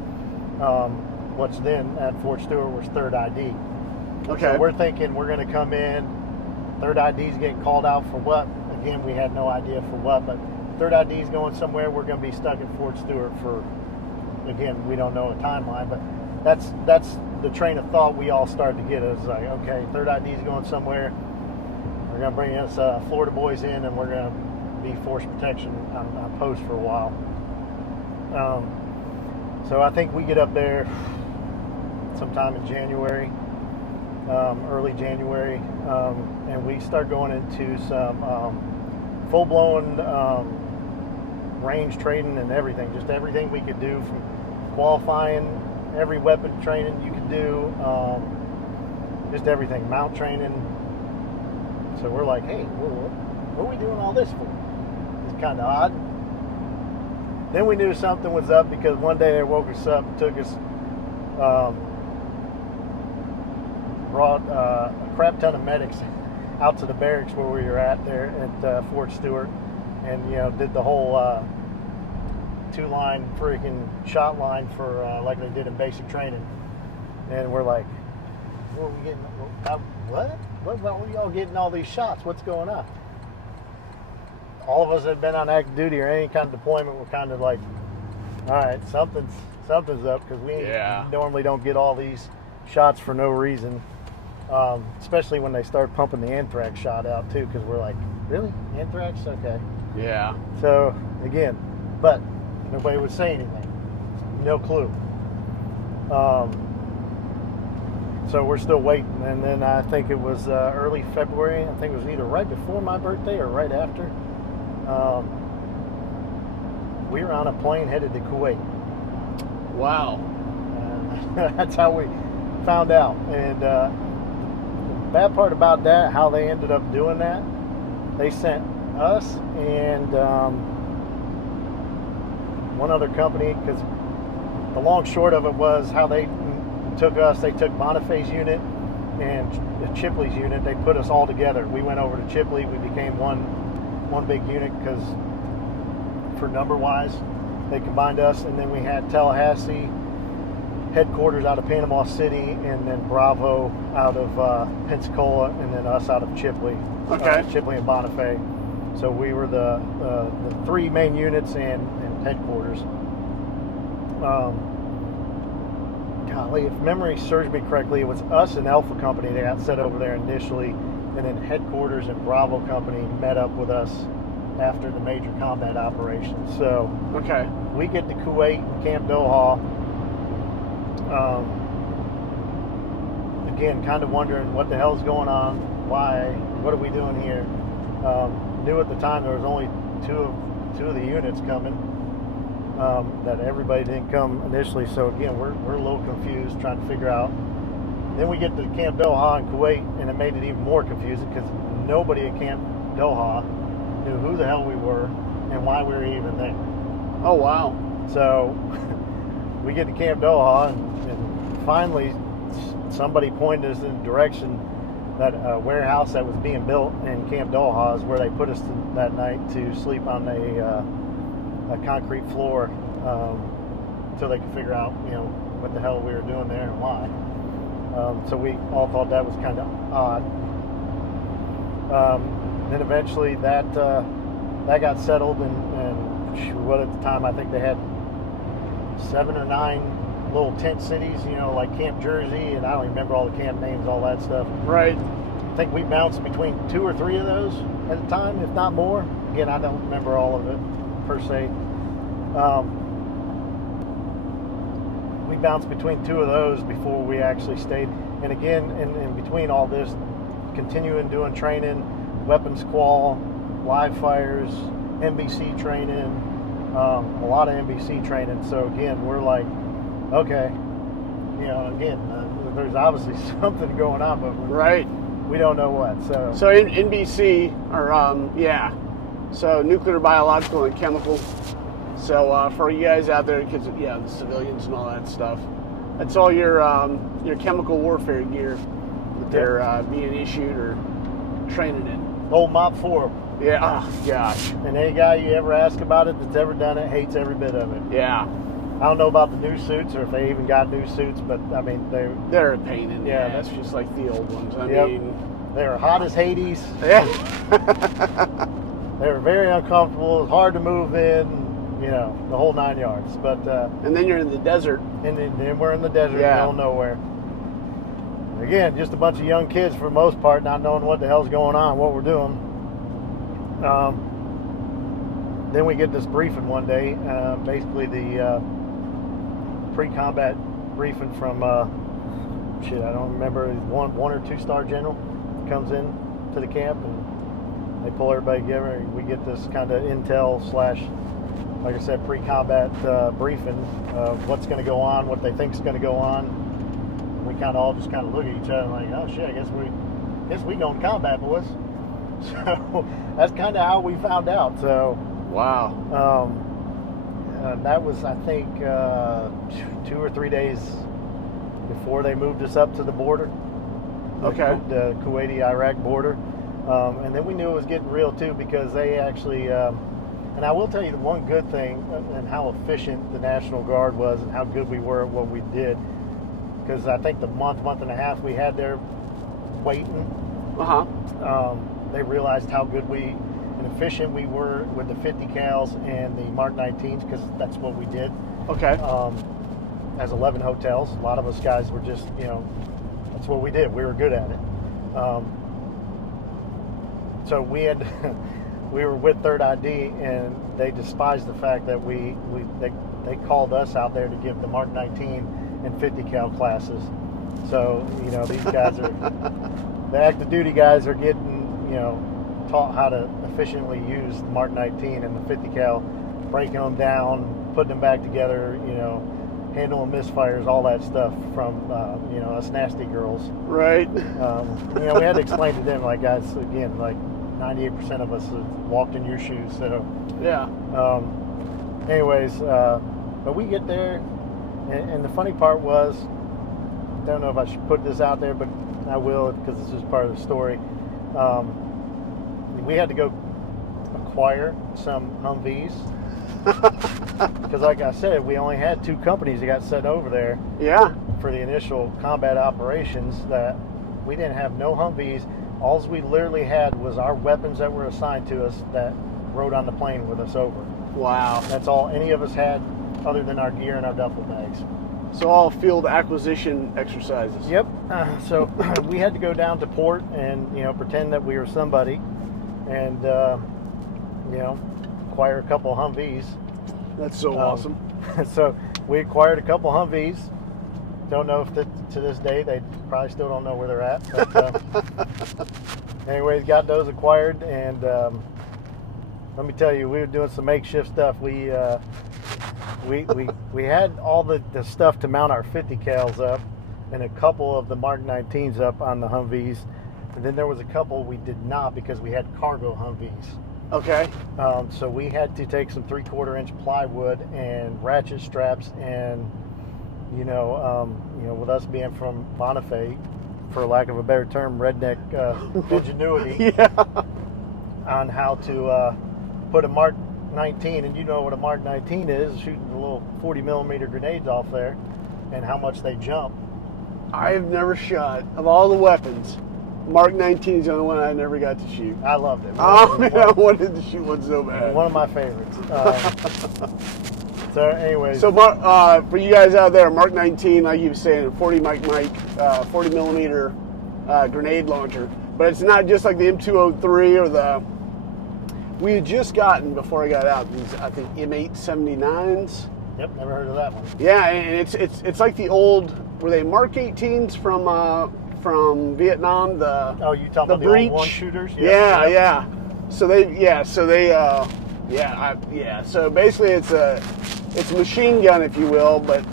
what's then at Fort Stewart was 3rd ID. Okay. So we're thinking we're going to come in, 3rd ID's getting called out for what? Again, we had no idea for what, but third ID is going somewhere. We're going to be stuck in Fort Stewart for, again, we don't know a timeline, but that's the train of thought we all started to get. It was like, okay, third ID is going somewhere. We're going to bring us Florida boys in, and we're going to be force protection on post for a while. So I think we get up there sometime in January, early January, and we start going into some full-blown range trading and everything, just everything we could do, from qualifying, every weapon training you could do, just everything, mount training. So we're like, hey, what are we doing all this for? It's kind of odd. Then we knew something was up, because one day they woke us up and took us, brought a crap ton of medics out to the barracks where we were at there at Fort Stewart, and did the whole 2-line freaking shot line for like they did in basic training. And we're like, what are we getting? What were y'all getting all these shots? What's going on? All of us that have been on active duty or any kind of deployment were kind of like, all right, something's up, because we normally don't get all these shots for no reason. Especially when they start pumping the anthrax shot out too, because we're like, really? Anthrax? Okay. Yeah. So again, but nobody would say anything. No clue. So we're still waiting, and then I think it was early February. I think it was either right before my birthday or right after. We were on a plane headed to Kuwait. Wow. That's how we found out. And the bad part about that, how they ended up doing that, they sent us and one other company, because the long short of it was how they took us. They took Bonifay's unit and Chipley's unit. They put us all together. We went over to Chipley. We became one big unit, because for number wise they combined us. And then we had Tallahassee headquarters out of Panama City, and then Bravo out of Pensacola, and then us out of Chipley. Okay. Chipley and Bonifay. So we were the 3 main units and headquarters. Golly, if memory serves me correctly, it was us and Alpha Company that got set over there initially, and then headquarters and Bravo Company met up with us after the major combat operations. So okay, we get to Kuwait and Camp Doha. Again, kind of wondering what the hell's going on, why, what are we doing here? Knew at the time there was only two of the units coming, that everybody didn't come initially. So again, we're a little confused, trying to figure out. Then we get to Camp Doha in Kuwait, and it made it even more confusing, because nobody at Camp Doha knew who the hell we were and why we were even there. Oh wow. So we get to Camp Doha, and finally somebody pointed us in the direction that a warehouse that was being built in Camp Doha is where they put us that night to sleep on a concrete floor, until they could figure out, what the hell we were doing there and why. So we all thought that was kind of odd. Then eventually that got settled, and what at the time I think they had 7 or 9 little tent cities, like Camp Jersey, and I don't remember all the camp names, all that stuff. Right. I think we bounced between 2 or 3 of those at the time, if not more. Again, I don't remember all of it per se. We bounced between 2 of those before we actually stayed. And again, in between all this, continuing doing training, weapons qual, live fires, NBC training, a lot of NBC training. So again, we're like, okay, there's obviously something going on, but right, we don't know what. So in NBC, or so nuclear, biological, and chemical. So for you guys out there, because the civilians and all that stuff, that's all your chemical warfare gear that they're being issued or training in. Old Mop 4. Yeah. Oh gosh. And any guy you ever ask about it that's ever done it hates every bit of it. Yeah. I don't know about the new suits, or if they even got new suits, but I mean they're a pain in the ass, just like the old ones. I mean, they're hot as Hades. Yeah. They were very uncomfortable. It was hard to move in, you know, the whole 9 yards. But and then you're in the desert. And then we're in the desert, Yeah. middle of nowhere. Again, just a bunch of young kids for the most part, not knowing what the hell's going on, what we're doing. Then we get this briefing one day, basically the pre-combat briefing from, I don't remember, one or two star general comes in to the camp, and they pull everybody together, and we get this kind of intel / like I said, pre-combat briefing of what's going to go on, what they think is going to go on. We kind of all just kind of look at each other and like, oh shit, I guess we going to combat, boys. So that's kind of how we found out. So wow. That was, I think, 2 or 3 days before they moved us up to the border. Okay. The Kuwaiti-Iraq border. And then we knew it was getting real too, because they actually, and I will tell you the one good thing and how efficient the National Guard was and how good we were at what we did. Because I think the month and a half we had there waiting, they realized how good and efficient we were with the 50 cals and the Mark 19s, because that's what we did. Okay. As 11 hotels, a lot of us guys were just, you know, that's what we did. We were good at it. So we had, we were with Third ID, and they despised the fact that they called us out there to give the Mark 19 and 50 cal classes. So, you know, these guys are, the active duty guys are getting, you know, taught how to efficiently use the Mark 19 and the 50 cal, breaking them down, putting them back together, you know, handling misfires, all that stuff from, you know, us nasty girls. Right. You know, we had to explain to them, like, guys, again, like 98% of us have walked in your shoes. So, yeah. Anyways, but we get there, and the funny part was, I don't know if I should put this out there, but I will, because this is part of the story. We had to go acquire some Humvees, because like I said, we only had 2 companies that got sent over there. Yeah. For the initial combat operations, that we didn't have no Humvees. All we literally had was our weapons that were assigned to us that rode on the plane with us over. Wow. That's all any of us had, other than our gear and our duffel bags. So all field acquisition exercises. Yep. So we had to go down to port and, you know, pretend that we were somebody, and you know, acquire a couple of Humvees. That's so awesome. So we acquired a couple Humvees. Don't know if to this day they probably still don't know where they're at. But anyways, got those acquired, and let me tell you, we were doing some makeshift stuff. We had all the stuff to mount our 50 cals up, and a couple of the Mark 19s up on the Humvees, and then there was a couple we did not, because we had cargo Humvees. Okay. So we had to take some 3/4 inch plywood and ratchet straps, and you know, with us being from Bonifay, for lack of a better term, redneck ingenuity, yeah, on how to put a Mark 19, and you know what a Mark 19 is, shooting the little 40 millimeter grenades off there, and how much they jump. I've never shot, of all the weapons, Mark 19 is the only one I never got to shoot. I loved it. Oh man, I wanted to shoot one so bad. One of my favorites. So anyways. So for you guys out there, Mark 19, like you were saying, 40 millimeter grenade launcher. But it's not just like the M203 or the... We had just gotten, before I got out, these, I think, Ep18s. Yep, never heard of that one. Yeah, and it's like the old... Were they Mark 18s from Vietnam? You talking about the old one shooters? Yeah. So basically it's a machine gun, if you will, but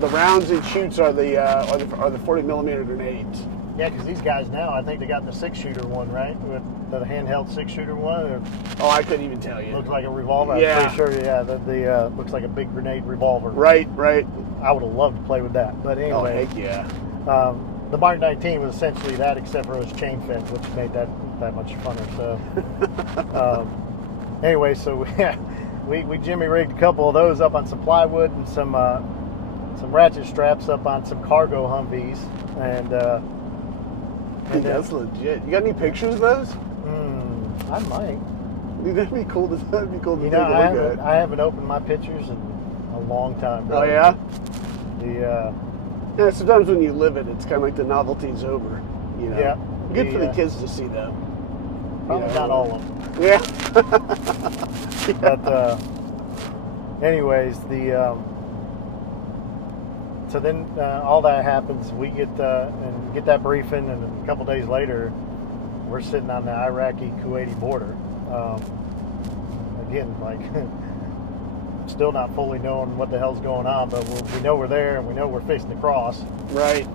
the rounds it shoots are the 40 millimeter grenades. Yeah, because these guys now, I think they got the 6-shooter one, right? With the handheld 6-shooter one. Oh, I couldn't even tell you. Looks like a revolver. Yeah. I'm pretty sure. Yeah, the looks like a big grenade revolver. Right. I would have loved to play with that, but anyway. Oh, heck yeah. The Mark 19 was essentially that, except for it was chain fed, which made that much funner. So, anyway, so we jimmy rigged a couple of those up on some plywood and some ratchet straps up on some cargo Humvees, and Dude, that's legit. You got any pictures of those? I might. Dude, that'd be cool to take a look at. I haven't opened my pictures in a long time. Bro. Oh yeah. Yeah, sometimes when you live it, it's kind of like the novelty's over. You know. Yeah. Good for the kids to see them. Probably not all of them. Yeah. But anyways, so then all that happens. We get that briefing, and a couple days later, we're sitting on the Iraqi-Kuwaiti border. Again, like still not fully knowing what the hell's going on, but we know we're there, and we know we're fixing to cross. Right.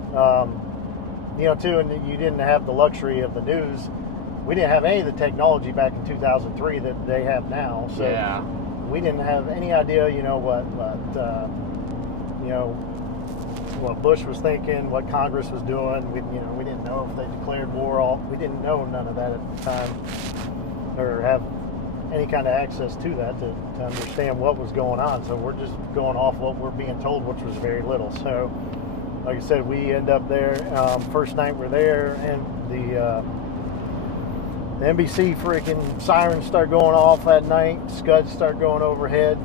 Too, and you didn't have the luxury of the news. We didn't have any of the technology back in 2003 that they have now. So we didn't have any idea, what Bush was thinking, what Congress was doing. We didn't know if they declared war. We didn't know none of that at the time, or have any kind of access to that to understand what was going on. So we're just going off what we're being told, which was very little. So, like I said, we end up there. First night we're there, and the NBC freaking sirens start going off at night. Scuds start going overhead.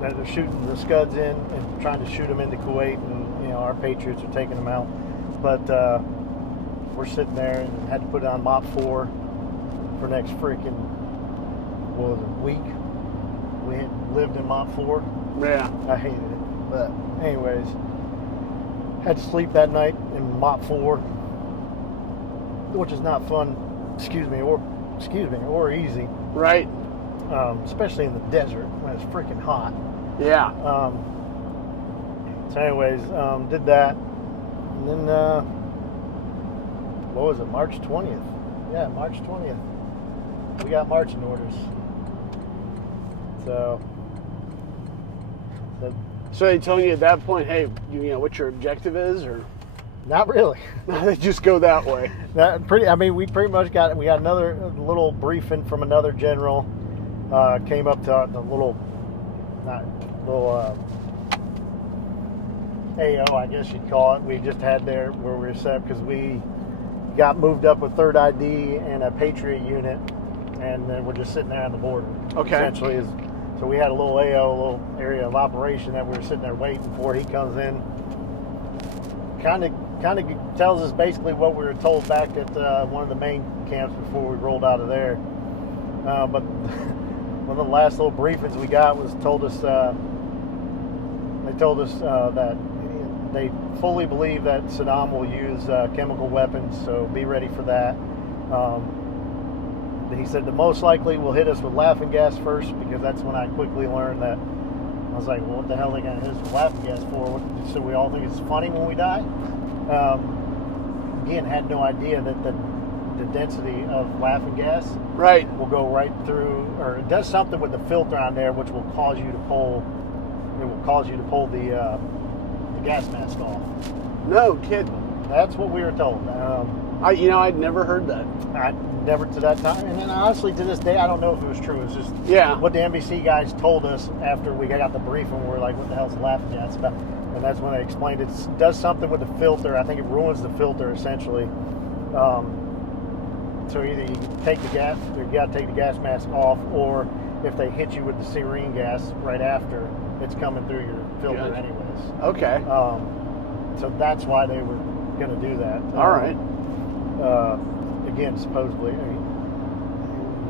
They're shooting the Scuds in and trying to shoot them into Kuwait, and our Patriots are taking them out. But we're sitting there and had to put it on Mop 4 for next freaking week. We had lived in Mop 4. Yeah. I hated it. But anyways, had to sleep that night in Mop 4, which is not fun. Or easy. Right. Especially in the desert when it's freaking hot. Yeah. So anyways, did that. And then, what was it, March 20th? Yeah, March 20th. We got marching orders. So they telling you at that point, hey, what your objective is, or? Not really. They just go that way. We pretty much got another little briefing from another general. Came up to the little AO, I guess you'd call it. We just had there where we were set because we got moved up with 3rd ID and a Patriot unit, and then we're just sitting there on the border. Okay. Essentially, so we had a little AO, a little area of operation that we were sitting there waiting for. He comes in. Kind of tells us basically what we were told back at one of the main camps before we rolled out of there. But one of the last little briefings we got was they told us that they fully believe that Saddam will use chemical weapons, so be ready for that. He said the most likely will hit us with laughing gas first, because that's when I quickly learned that. I was like, well, what the hell are they going to hit us with laughing gas for? So we all think it's funny when we die? Again, had no idea that the density of laughing gas will go right through, or it does something with the filter on there, which will cause you to pull. It will cause you to pull the gas mask off. No kidding. That's what we were told. I'd never heard that. I never to that time, and then honestly to this day I don't know if it was true. It's just what the NBC guys told us after we got the briefing. We were like, "What the hell's laughing gas about?" And that's when they explained it does something with the filter. I think it ruins the filter essentially. So either you take the gas, or you got to take the gas mask off, or if they hit you with the sarin gas right after, it's coming through your filter anyways. Okay. So that's why they were going to do that. All right. Again, supposedly,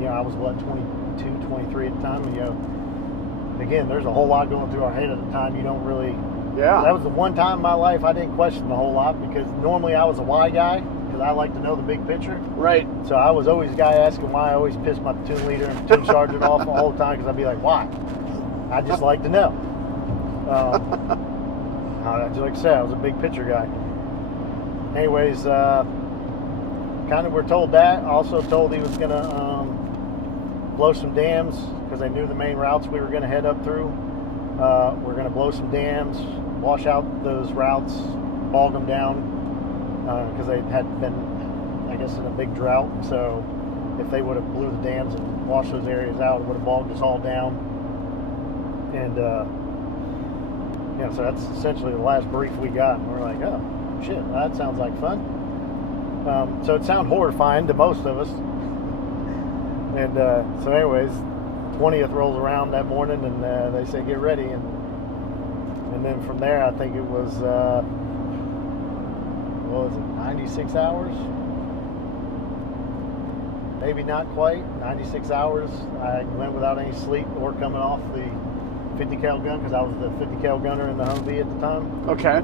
I was 22, 23 at the time, and again, there's a whole lot going through our head at the time. You don't really. Yeah. That was the one time in my life I didn't question a whole lot, because normally I was a why guy, because I like to know the big picture. Right. So I was always the guy asking why. I always pissed my platoon leader and platoon sergeant off the whole time, because I'd be like, why? I just like to know. Like I said, I was a big picture guy. Anyways, kind of we're told that. Also told he was going to blow some dams, because they knew the main routes we were going to head up through. We're going to blow some dams, wash out those routes, bog them down, because they had been, I guess, in a big drought. So if they would have blew the dams and washed those areas out, it would have bogged us all down. And so that's essentially the last brief we got. And we're like, oh shit, that sounds like fun. So it sounded horrifying to most of us. And so anyways, 20th rolls around that morning, and they say, get ready. And then from there, I think it was, what was it, 96 hours? Maybe not quite, 96 hours. I went without any sleep or coming off the 50 cal gun, because I was the 50 cal gunner in the Humvee at the time. Okay.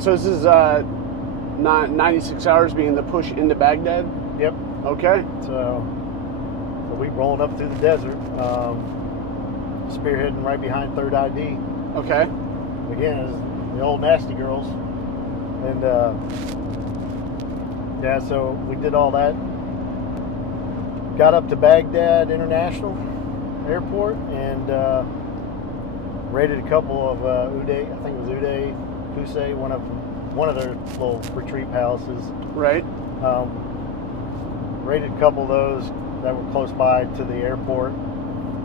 So this is 96 hours being the push into Baghdad? Yep. Okay. So we rolling up through the desert, spearheading right behind Third ID. Okay. Again, it was the old nasty girls. And yeah, so we did all that. Got up to Baghdad International Airport and raided a couple of Uday, I think it was Uday, Kusay, one of their little retreat palaces. Right. Raided a couple of those that were close by to the airport.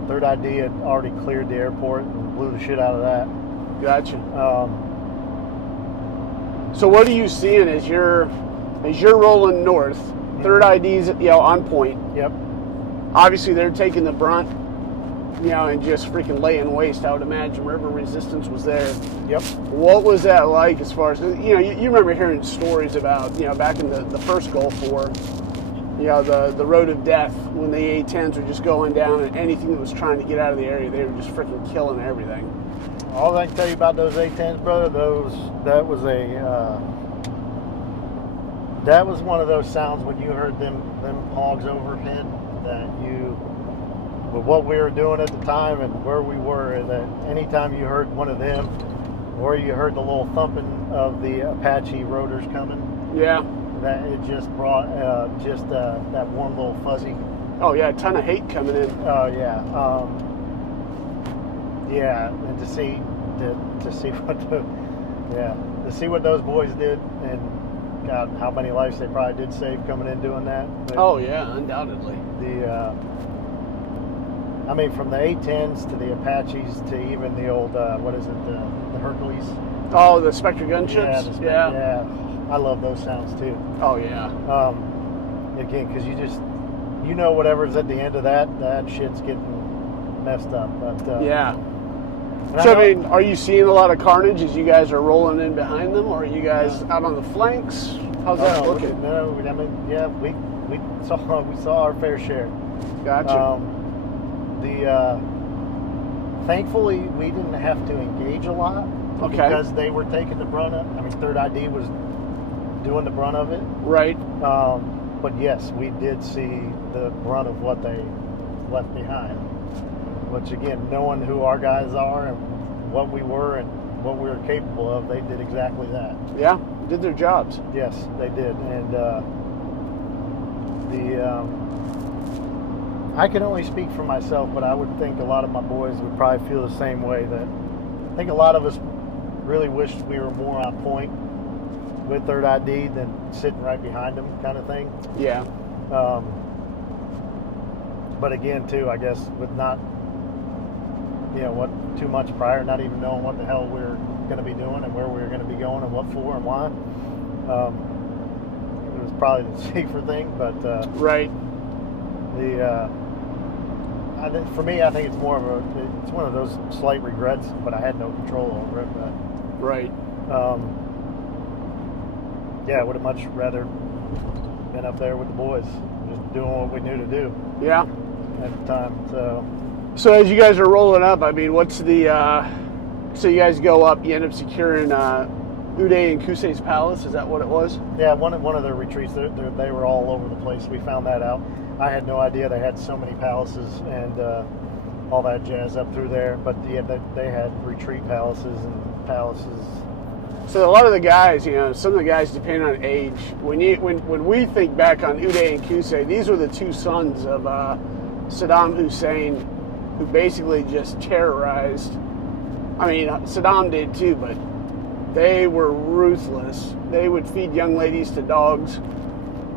Third ID had already cleared the airport and blew the shit out of that. Gotcha. So what are you seeing as you're rolling north? Third ID's on point. Yep. Obviously they're taking the brunt, and just freaking laying waste. I would imagine wherever resistance was there. Yep. What was that like as far as you remember hearing stories about back in the first Gulf War, the road of death when the A-10s were just going down, and anything that was trying to get out of the area, they were just freaking killing everything. All I can tell you about those A-10s, brother, that was one of those sounds when you heard them hogs overhead, that with what we were doing at the time and where we were, that anytime you heard one of them, or you heard the little thumping of the Apache rotors coming, yeah, that it just brought that warm little fuzzy. Oh yeah, a ton of hate coming in. Oh yeah. Yeah, and to see what those boys did, and God, how many lives they probably did save coming in doing that. But oh yeah, undoubtedly. From the A-10s to the Apaches to even the old the Hercules. Oh, the Spectre gunships. Yeah. I love those sounds too. Oh yeah. Again, because you know whatever's at the end of that shit's getting messed up. But yeah. So are you seeing a lot of carnage as you guys are rolling in behind them, or are you guys out on the flanks? How's that looking? No, we saw our fair share. Gotcha. Thankfully we didn't have to engage a lot. Okay. Because they were taking the brunt of. Third ID was doing the brunt of it. Right. But yes, we did see the brunt of what they left behind. Which again, knowing who our guys are and what we were and what we were capable of, they did exactly that. Yeah, did their jobs. Yes, they did. And I can only speak for myself, but I would think a lot of my boys would probably feel the same way. That I think a lot of us really wished we were more on point with Third ID than sitting right behind them, kind of thing. Yeah. But again, too, I guess with not, too much prior, not even knowing what the hell we were going to be doing and where we were going to be going and what for and why. It was probably the safer thing, but right. For me, I think it's more of it's one of those slight regrets, but I had no control over it. But, right. Yeah, I would have much rather been up there with the boys, just doing what we knew to do. Yeah. At the time, So as you guys are rolling up, what's the? So you guys go up, you end up securing Uday and Kusay's palace. Is that what it was? Yeah, one of their retreats. They were all over the place. We found that out. I had no idea they had so many palaces and all that jazz up through there. But yeah, they had retreat palaces and palaces. So a lot of the guys, some of the guys, depending on age, when we think back on Uday and Kusay, these were the two sons of Saddam Hussein, who basically just terrorized. Saddam did too, but they were ruthless. They would feed young ladies to dogs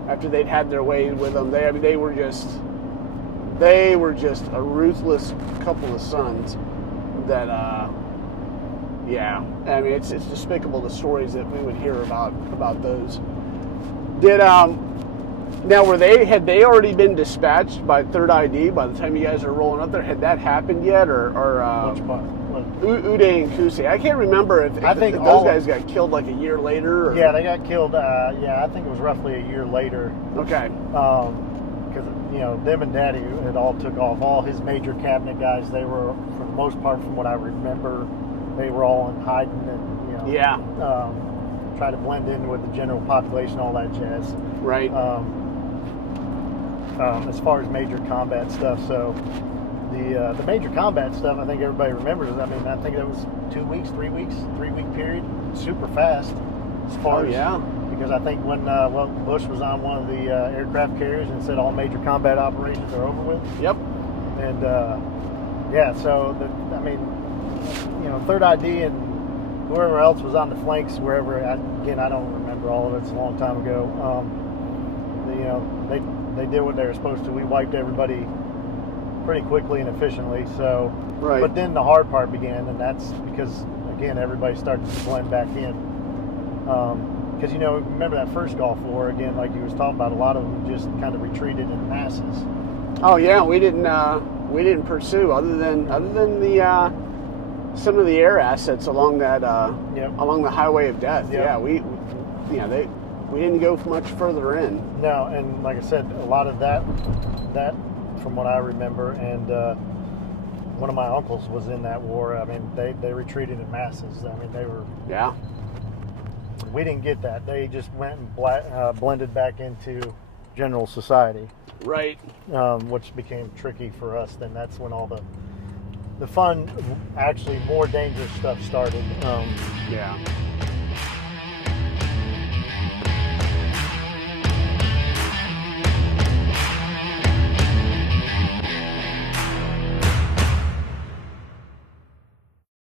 after they'd had their way with them. They were just a ruthless couple of sons that, it's despicable, the stories that we would hear about those. Now, had they already been dispatched by Third ID by the time you guys are rolling up there? Had that happened yet, or Which part? Uday and Kusi? I can't remember if those guys got killed like a year later. Or... Yeah, they got killed. I think it was roughly a year later. Okay. Because them and Daddy had all took off. All his major cabinet guys, they were, for the most part, from what I remember, they were all in hiding and try to blend in with the general population, all that jazz. Right. As far as major combat stuff, so the major combat stuff, I think everybody remembers. I mean, I think that was 2 weeks, 3 weeks, 3-week period, super fast. As far as because I think when Bush was on one of the aircraft carriers and said all major combat operations are over with. Yep. And so Third ID and whoever else was on the flanks, wherever. Again, I don't remember all of it. It's a long time ago. They did what they were supposed to. We wiped everybody pretty quickly and efficiently. So, right. But then the hard part began, and that's because again everybody started to blend back in. Because remember that first Gulf War again, like you was talking about, a lot of them just kind of retreated in masses. Oh yeah, we didn't pursue other than the some of the air assets along that along the highway of death. Yep. Yeah, we didn't go much further in. No, and like I said, a lot of that from what I remember, and one of my uncles was in that war. I mean, they retreated in masses. I mean, they were. Yeah. We didn't get that. They just went and blended back into general society. Right. Which became tricky for us. Then that's when all the fun, actually more dangerous stuff started. Yeah.